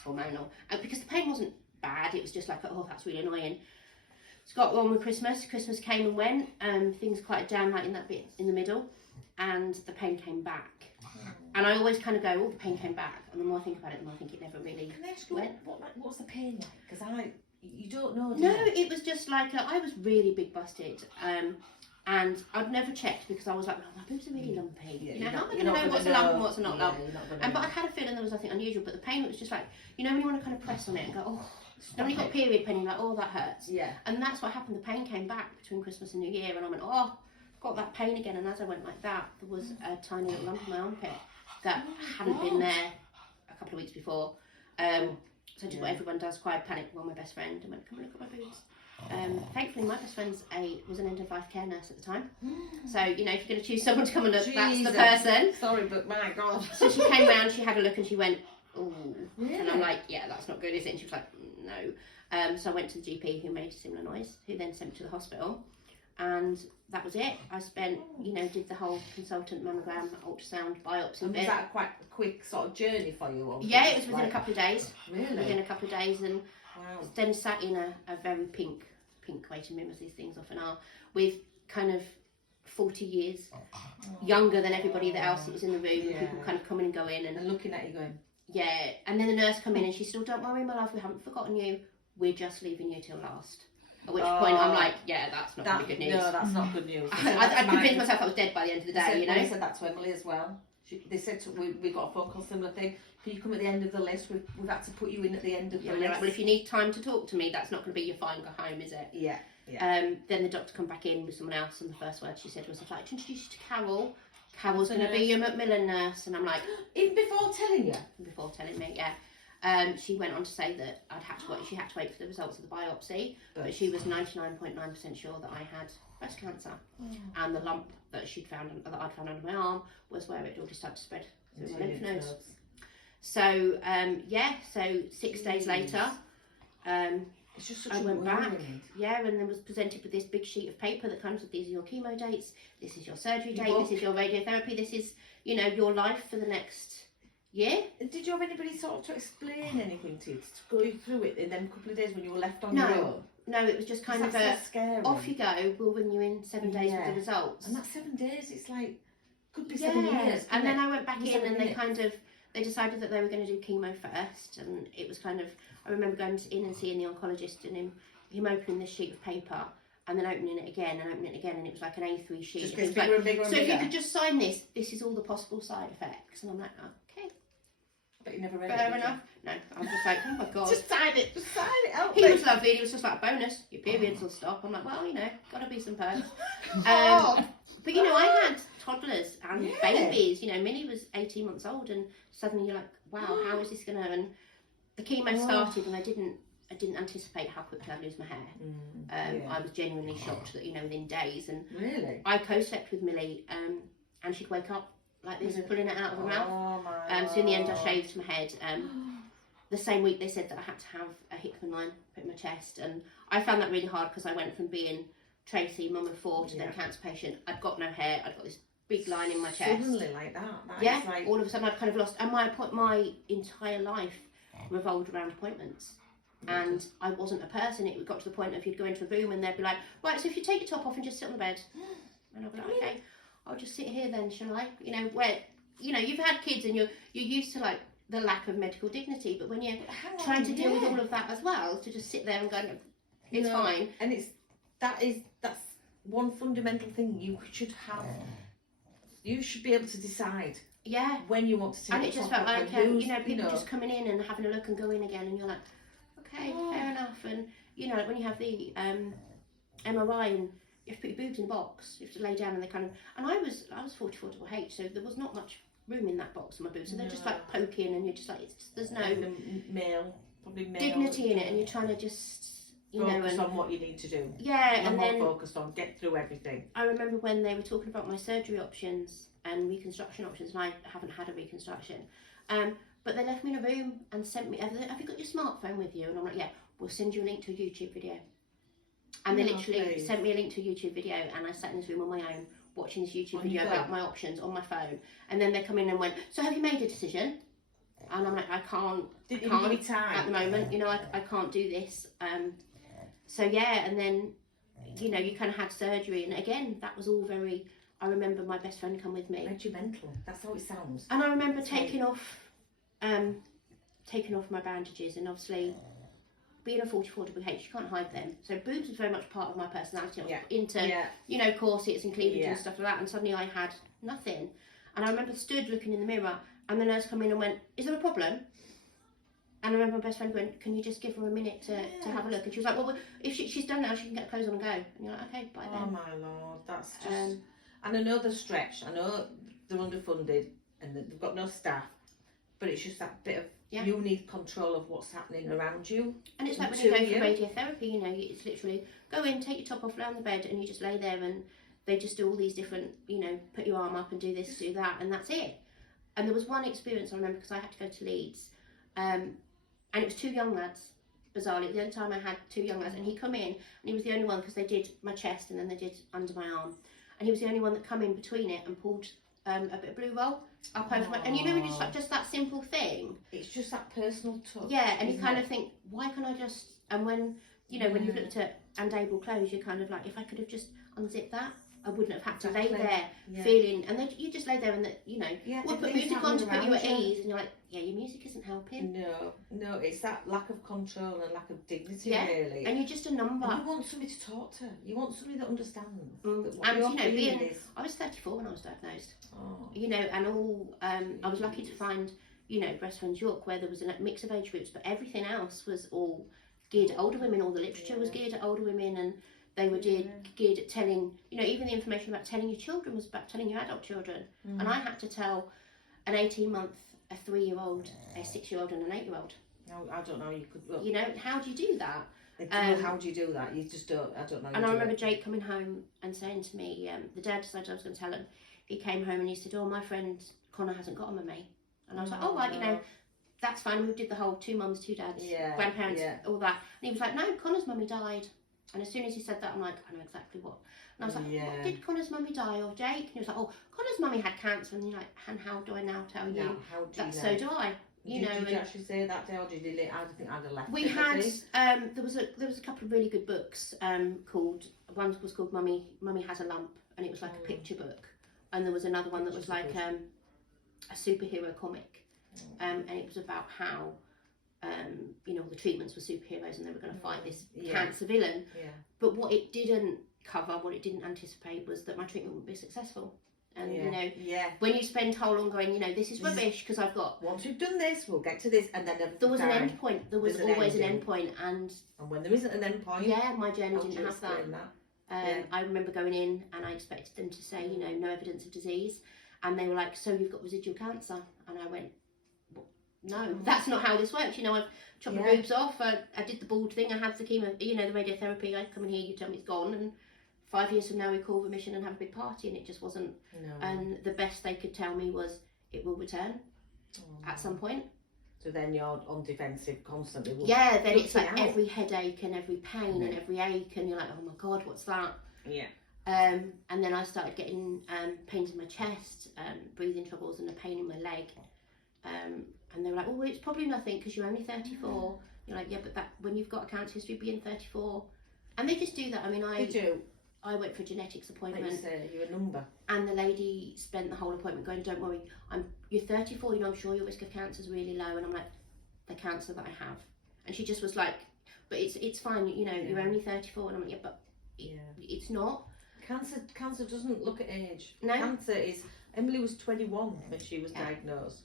that's hormonal. Because the pain wasn't bad, it was just like, oh, that's really annoying. It's got on with Christmas. Christmas came and went. Things quieted down like in that bit in the middle, and the pain came back. And I always kind of go, oh, the pain came back. And the more I think about it, the more I think it never really went. What's the pain like? Because you don't know. No, it was just like, I was really big busted. And I'd never checked because I was like, oh, my boobs are really lumpy. Yeah, you know, how am I going to know what's a lump and what's a not lump? But I had a feeling there was nothing unusual. But the pain was just like, you know, when you want to kind of press on it and go, oh, then when you got period pain, you're like, oh, that hurts. Yeah. And that's what happened. The pain came back between Christmas and New Year, and I went, oh, got that pain again. And as I went like that, there was a tiny little lump in my armpit that hadn't been there a couple of weeks before. So I did what everyone does, cried, panicked, well, my best friend, and went, come and look at my boobs. Thankfully, my best friend's was an end-of-life care nurse at the time. So, you know, if you're going to choose someone to come and look, that's the person. Sorry, but my God. So she came round, she had a look, and she went, oh. Really? And I'm like, yeah, that's not good, is it? And she was like, no. So I went to the GP who made a similar noise, who then sent me to the hospital. And that was it. I spent, you know, did the whole consultant mammogram, ultrasound, biopsy And bit. was that quite a quick sort of journey for you? Or Yeah, it was within a couple of days. Really? Within a couple of days. And Wow. then sat in a very pink waiting room, as these things often are, with kind of 40 years younger than everybody else that was in the room. Yeah. People kind of coming and going. And looking at you going, yeah. And then the nurse come in and she said, oh, don't worry, my love, we haven't forgotten you. We're just leaving you till last. At which point I'm like, yeah, that's not going to be good news. No, that's not good news. I'd convinced myself I was dead by the end of the day, you know. They said that to Emily as well. They said we got a phone call, similar thing. Can you come at the end of the list? We've had to put you in at the end of the list. Right, well, if you need time to talk to me, that's not going to be your fine, go home, is it? Yeah. Then the doctor come back in with someone else, and the first word she said was, I'd like to introduce you to Carol. Carol's going to be your Macmillan nurse. And I'm like, even before telling you? Before telling me, yeah. She went on to say that she had to wait for the results of the biopsy, but she was 99.9% sure that I had breast cancer. And the lump that I'd found under my arm was where it already started to spread through my lymph nodes. So, so 6 days later, it's just such I went back, world. and then was presented with this big sheet of paper that comes with, these are your chemo dates, this is your surgery date, this is your radiotherapy, this is, you know, your life for the next year. Did you have anybody sort of to explain anything to you, to go through it in them couple of days when you were left on your own? No, it was just kind of scary. Off you go, we'll ring you in 7 days with the results. And that 7 days, it's like, could be 7 years. And then I went back in and they decided that they were going to do chemo first, and it was kind of, I remember going in and seeing the oncologist and him opening this sheet of paper and then opening it again and it was like an A3 sheet. Just it gets was bigger like, and bigger and so bigger. if you could just sign this is all the possible side effects. And I'm like, okay. But you never read it. Fair enough. No, I was just like, oh my God. Just sign it out. He was lovely. He was just like, bonus, your periods will stop. I'm like, well, you know, gotta be some perks. But you know, I had toddlers and babies. You know, Minnie was 18 months old, and suddenly you're like, wow, how is this gonna? And the chemo started, and I didn't anticipate how quickly I'd lose my hair. I was genuinely shocked that, you know, within days. And really, I co-slept with Millie, and she'd wake up like this, pulling it out of her mouth. So in the end, I shaved my head. The same week, they said that I had to have a Hickman line put in my chest, and I found that really hard because I went from being Tracy, mum of 4, to then cancer patient. I'd got no hair. I'd got this big line in my chest. Suddenly, like that. Like... all of a sudden, I'd kind of lost. And my entire life revolved around appointments. And I wasn't a person. It got to the point of you'd go into a room and they'd be like, right, so if you take your top off and just sit on the bed. And I'd be like, okay, I'll just sit here then, shall I? You know, where, you know, you've had kids and you're used to like the lack of medical dignity, but when you're trying to deal with all of that as well, to just sit there and go, it's fine. And that's one fundamental thing you should have. You should be able to decide. Yeah. When you want to take and it just felt like, you know, people just coming in and having a look and going again, and you're like, okay, fair enough. And, you know, when you have the MRI and you have to put your boobs in a box, you have to lay down and they kind of, and I was 44HH, so there was not much room in that box for my boobs, so they're just like poking, and you're just like, there's no probably male dignity in it, and you're trying to just, you focus know, on what you need to do. Yeah, and then focused on get through everything. I remember when they were talking about my surgery options and reconstruction options, and I haven't had a reconstruction. But they left me in a room and sent me, have you got your smartphone with you? And I'm like, yeah, we'll send you a link to a YouTube video. And they literally sent me a link to a YouTube video, and I sat in this room on my own watching this YouTube video about my options on my phone. And then they come in and went, so have you made a decision? And I'm like, I can't Didn't even give me at time. the moment, you know, I can't do this. So yeah, and then, you know, you kind of had surgery, and again, that was all very, I remember my best friend come with me. Regimental, that's how it sounds. And I remember taking off my bandages, and obviously, being a 44 WH, you can't hide them. So boobs was very much part of my personality. I was into, you know, corsets and cleavage and stuff like that, and suddenly I had nothing. And I remember stood looking in the mirror, and the nurse come in and went, "Is there a problem?" And I remember my best friend went, "Can you just give her a minute to have a look?" And she was like, "Well, if she's done now, she can get her clothes on and go." And you're like, "Okay, bye then." Oh my lord, that's just... and I know they're stretched, I know they're underfunded, and they've got no staff, but it's just that bit of, you need control of what's happening around you. And it's like when you go for radiotherapy, you know, it's literally, go in, take your top off, lay on the bed, and you just lay there, and they just do all these different, you know, put your arm up and do this, do that, and that's it. And there was one experience I remember, because I had to go to Leeds, and it was 2 young lads, bizarrely. The only time I had 2 young lads, and he come in, and he was the only one, because they did my chest and then they did under my arm, and he was the only one that come in between it and pulled a bit of blue roll up over my, and you know, just like, just that simple thing. It's just that personal touch. Yeah, and you kind of think, why can't I just, and when, you know, when you've looked at and able clothes, you're kind of like, if I could have just unzipped that, I wouldn't have had to lay there feeling, and then you just lay there, and you know, we'll put music on to put you at ease, and you're like, yeah, your music isn't helping. No, it's that lack of control and lack of dignity, really. And you're just a number. And you want somebody to talk to. You want somebody that understands. That what and you're you know, feeling I was 34 when I was diagnosed. Oh. You know, and all I was lucky to find, you know, Breast Friends York, where there was a mix of age groups, but everything else was all geared at older women. All the literature was geared at older women, and they were geared at telling, you know, even the information about telling your children was about telling your adult children. And I had to tell an 18-month, a 3-year-old, a 6-year-old, and an 8-year-old. No, I don't know. You could. Well, you know, how do you do that? How do you do that? You just don't. I don't know. And I remember Jake coming home and saying to me, the dad decided I was going to tell him. He came home and he said, "Oh, my friend Connor hasn't got a mummy." And I was like, "Oh, right, you know, that's fine." We did the whole 2 mums, 2 dads, grandparents, all that. And he was like, "No, Connor's mummy died." And as soon as he said that, I'm like, I know exactly what. And I was like, "What, did Connor's mummy die, or Jake?" And he was like, "Oh, Connor's mummy had cancer." And you're like, "And how do I now tell you?" Now, how do that? You So do I. You know, did you actually say that day, or did you? I think I'd have left. We had there was a couple of really good books called, one was called Mummy Has a Lump, and it was like a picture book, and there was another one that was like a superhero comic, and it was about how you know, the treatments were superheroes and they were going to fight this cancer villain. But what it didn't cover, what it didn't anticipate, was that my treatment would be successful. And you know, when you spend how long going, you know, this is rubbish because I've got, once we've done this, we'll get to this, and then there was an end point. There was always an end point, and when there isn't an end point, my journey didn't have that. I remember going in and I expected them to say, you know, no evidence of disease, and they were like, "So you've got residual cancer?" And I went, "No, that's not how this works. You know, I've chopped my boobs off. I did the bald thing. I had the chemo, you know, the radiotherapy. I come in here, you tell me it's gone, and 5 years from now we call remission and have a big party." And it just wasn't. And the best they could tell me was it will return at some point. So then you're on defensive constantly. Then it's like every headache and every pain and every ache, and you're like, "Oh my God, what's that?" And then I started getting pains in my chest, breathing troubles, and a pain in my leg. And they were like, "Oh, well, it's probably nothing because you're only 34. You're like, "Yeah, but that when you've got a cancer history, being 34," and they just do that. I mean, I went for a genetics appointment. Like you say, you're a number. And the lady spent the whole appointment going, "Don't worry, you're 34. You know, I'm sure your risk of cancer is really low." And I'm like, "The cancer that I have," and she just was like, "But it's fine. You know, you're only 34." And I'm like, "Yeah, but it's not." Cancer doesn't look at age. No. Cancer is. Emily was 21 when she was diagnosed.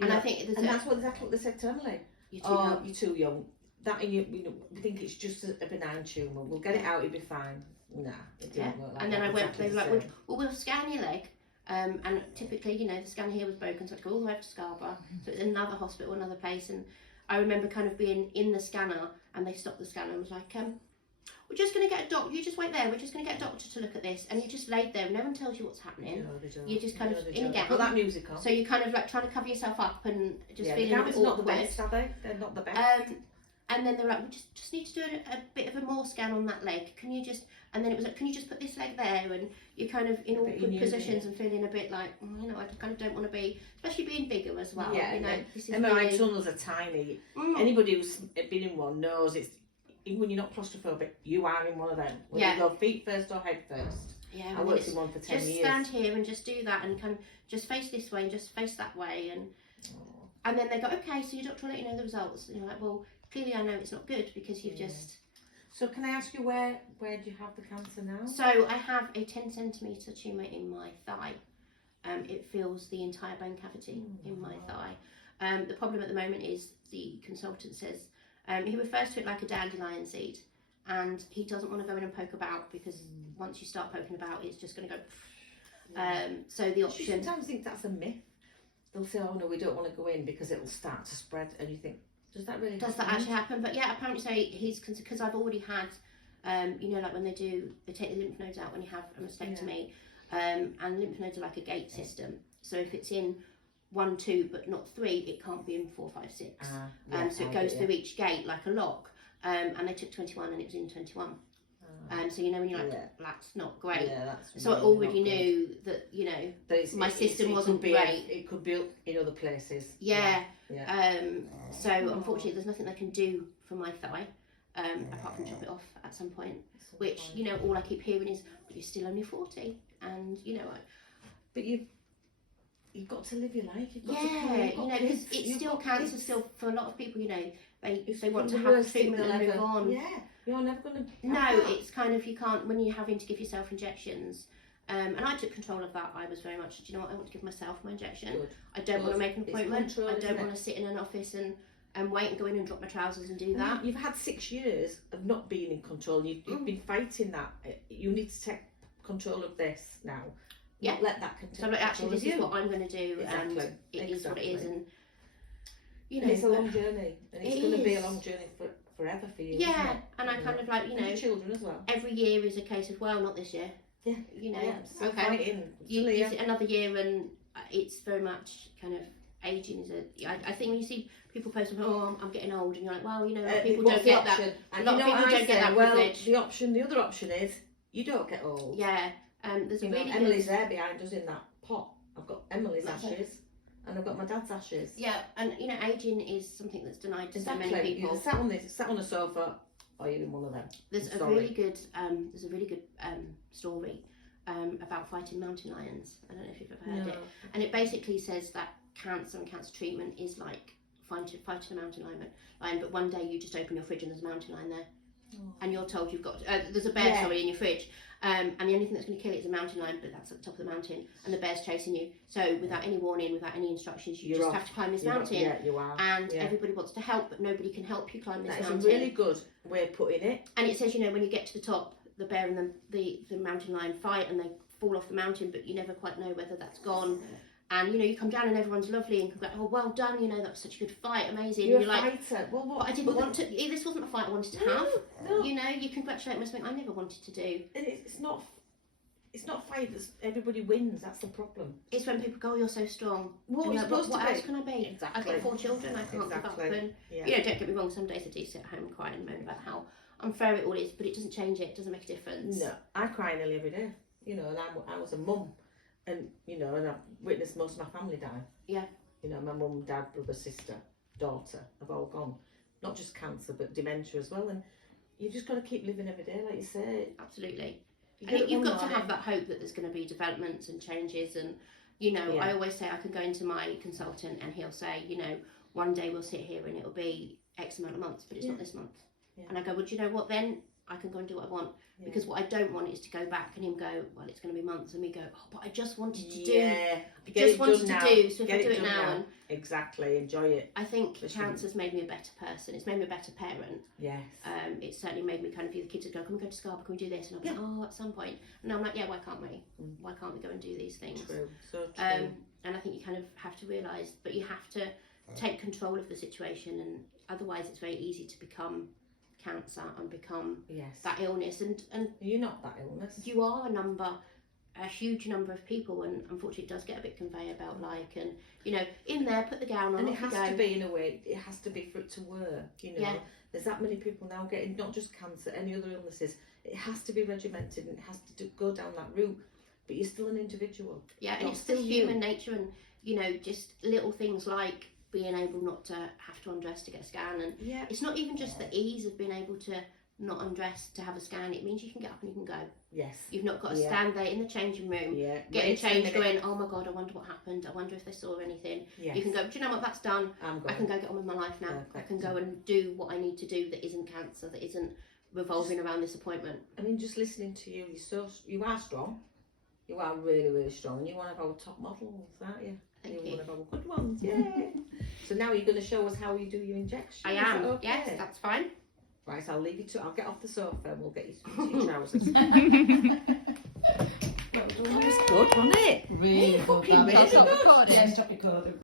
And I think that's exactly what they said to Emily. You're too young. That and you know, we think it's just a benign tumour. We'll get it out. It'll be fine. Nah, it didn't work like and then that. I went. They were like, "Well, we'll scan your leg." And typically, you know, the scan here was broken, so I had to go all the way up to Scarborough. So it was another hospital, another place. And I remember kind of being in the scanner, and they stopped the scanner and was like, "We're just going to get a doctor. You just wait there. We're just going to get a doctor to look at this." And you just laid there. No one tells you what's happening. No, they don't. You're just kind of in a gown. Put that music on. So you're kind of like trying to cover yourself up and just feeling a bit awkward. Not the best, are they? They're not the best. And then they're like, we just need to do a bit of a more scan on that leg. Can you just, and then it was like, can you just put this leg there? And you're kind of in awkward positions and feeling a bit like, you know, I kind of don't want to be, especially being bigger as well. Yeah, you know, this is MRI really, tunnels are tiny. Anybody who's been in one knows it's, even when you're not claustrophobic, you are in one of them. Whether you go feet first or head first. Yeah, I worked in one for 10 years. Just stand here and just do that and kind of just face this way and just face that way. And then they go, okay, so your doctor will let you know the results. And you're like, well, clearly I know it's not good because you've just... So can I ask you where do you have the cancer now? So I have a 10 centimetre tumour in my thigh. It fills the entire bone cavity in my thigh. The problem at the moment is the consultant says, he refers to it like a dandelion seed, and he doesn't want to go in and poke about because once you start poking about, it's just going to go... So the option... You sometimes think that's a myth. They'll say, oh no, we don't want to go in because it will start to spread, and you think, does that really happen? Does that actually happen? But yeah, apparently so he's, because I've already had, you know, like when they take the lymph nodes out when you have a mastectomy, and lymph nodes are like a gate system. So if it's in 1, 2, but not 3, it can't be in 4, 5, 6. So it goes through each gate like a lock. And they took 21 and it was in 21. So you know when you're like, that's not great. Yeah, that's so I already knew that, you know, my system wasn't great. It could be in other places. Yeah. So unfortunately there's nothing they can do for my thigh, apart from chop it off at some point. Which, you know, all I keep hearing is, but you're still only 40. And, you know, but you've got to live your life. You've got to you know, because it's still cancer. Still, for a lot of people, you know, they want to have treatment and move on. Yeah, you're never going to. No, it's kind of, you can't, when you're having to give yourself injections. And I took control of that. I was very much, do you know what, I want to give myself my injection. Good. I don't want to make an appointment. I don't want to sit in an office and wait and go in and drop my trousers and do that. You've had 6 years of not being in control. You've been fighting that. You need to take control of this now. Yeah. Not let that continue. So like, actually, this is what I'm going to do, and it is what it is, and you know, and it's a long journey, and it's going to be a long journey forever for you. Yeah, and I kind of like, you know, and your children as well. Every year is a case of, well, not this year. Yeah, you know, okay, fighting. Another year, and it's very much kind of aging is a. I think when you see people post, oh, I'm getting old, and you're like, well, you know, people don't get that. A lot of people don't get that privilege. The other option is you don't get old. Yeah. There's a really Emily's there behind us in that pot. I've got Emily's ashes and I've got my dad's ashes. Yeah, and you know, aging is something that's denied to so many people. You're sat on a sofa, or you're in one of them. There's a really good story about fighting mountain lions. I don't know if you've ever heard it. And it basically says that cancer and cancer treatment is like fighting a mountain lion, but one day you just open your fridge and there's a mountain lion there. And you're told you've got there's a bear in your fridge, and the only thing that's going to kill it is a mountain lion, but that's at the top of the mountain, and the bear's chasing you. So without any warning, without any instructions, you just have to climb this mountain. Yeah, you are. And everybody wants to help, but nobody can help you climb this mountain. That's a really good way of putting it. And it says, you know, when you get to the top, the bear and the mountain lion fight, and they fall off the mountain, but you never quite know whether that's gone. And you know, you come down and everyone's lovely and oh, well done, you know, that was such a good fight, amazing. You're and a fighter. Well, what? But I didn't want to. This wasn't a fight I wanted to have. No. You know, you congratulate me on something I never wanted to do. And it's not fight that everybody wins. That's the problem. It's when people go, oh, you're so strong. Well, like, what else can I be? Exactly. I've got 4 children. I can't give up. And you know, don't get me wrong. Some days I do sit at home and cry and moan about how unfair it all is, but it doesn't change it. It doesn't make a difference. No, I cry nearly every day. You know, and I was a mum. And, you know, and I've witnessed most of my family die. Yeah. You know, my mum, dad, brother, sister, daughter have all gone. Not just cancer, but dementia as well. And you've just got to keep living every day, like you say. Absolutely. You've got to have that hope that there's going to be developments and changes. And, you know, I always say I can go into my consultant and he'll say, you know, one day we'll sit here and it'll be X amount of months, but it's not this month. Yeah. And I go, well, do you know what then? I can go and do what I want. Because what I don't want is to go back and him go, well, it's going to be months, and we go, oh, but I just wanted to do. I just wanted to do. So if I do it now, and exactly, enjoy it. I think cancer's made me a better person. It's made me a better parent. Yes. It's certainly made me kind of, the kids would go, can we go to Scarborough? Can we do this? And I'm like, oh, at some point. And I'm like, yeah, why can't we? Why can't we go and do these things? True. So true. And I think you kind of have to realise, but you have to take control of the situation, and otherwise it's very easy to become cancer and become that illness, and you're not that illness. You are a number, a huge number of people, and unfortunately it does get a bit conveyor belt like, and you know, in there, put the gown on, and it off you has go. to be, in a way, it has to be for it to work, you know. Yeah. There's that many people now getting not just cancer, any other illnesses. It has to be regimented and it has to go down that route, but you're still an individual. Yeah, and You're it's still still human you. nature, and you know, just little things like being able not to have to undress to get a scan, and Yeah. it's not even just the ease of being able to not undress to have a scan. It means you can get up and you can go. Yes. You've not got to Yeah. stand there in the changing room, Yeah. getting Wait a changed, minute. going, oh my god, I wonder what happened. I wonder if they saw anything. Yes. You can go, do you know what? That's done. I'm I can going. go get on with my life now. I Perfect. can go and do what I need to do that isn't cancer, that isn't revolving around this appointment. I mean, just listening to you, you are strong. You are really, really strong. You're one of our top models, aren't you? Thank You're you. one of our good ones. Yeah. So now you're going to show us how you do your injection. I Is that am. okay? Yes, that's fine. Right, I'll leave you to. I'll get off the sofa and we'll get you into your trousers. That was good, wasn't it? Really good. fucking That really was good. recording. Yeah, stop recording.